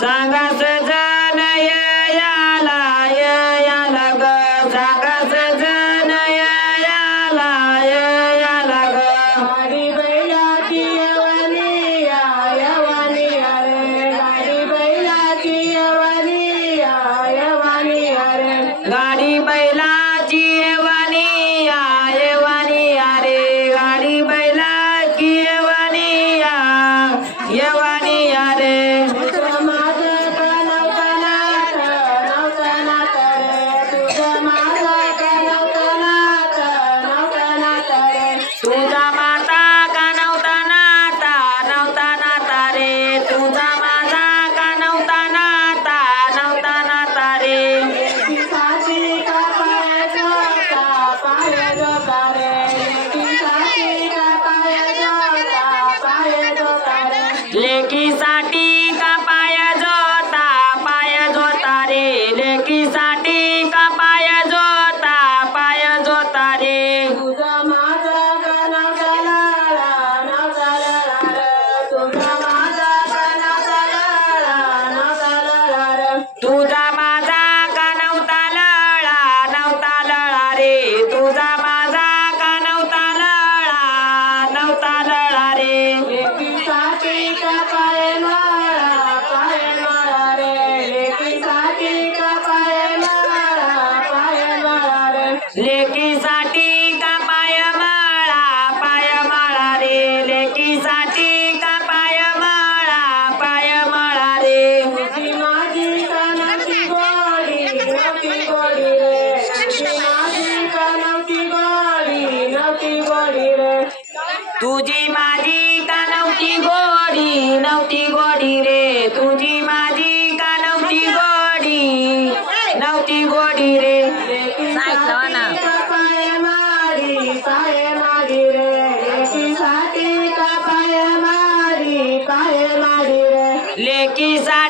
सांगास जन याला ग सांगास जन याला ग गाडी बैलाची यवनी यवनी रे गाडी बैलाची यवनी यवनी रे गाडी बैलाची येवानी रे गाडी बैलाची येवानी रे तुझं माझं नवतनात नवतनात रे तुझं माझं नवतनात रे तुझा माता का नव्हता नाता रे तुझा माझा का नव्हता नाता रे लेकीसाठी का पाय जोता रे लेकीसाठी का पाय जोता रे लेकीसाठी का पाय जोता रे लेकीसाठी का पाय जोता रे तुझा माझा नवतला रे तुझा माझा नवतला रे तुझा माझा का नव्हता लळा रे तुझा माझा का नव्हता लळा रे लेकीसाठी का पाय माळा रे लेकीसाठी का पाय माळा रे लेकीसाठी का पाय माळा रे लेकीसाठी का पाय माळा रे तुझी माझी कानाची गोडी नवती गोडी रे तुझी माझी कानाची गोडी नवती गोडी रे तुझी माझी का नव्हती गोडी रे तुझी माझी का नव्हती गोडी रे लेकीसाठी का पाय माडी रे लेकीसाठी का पाय माडी रे लेकीसाठी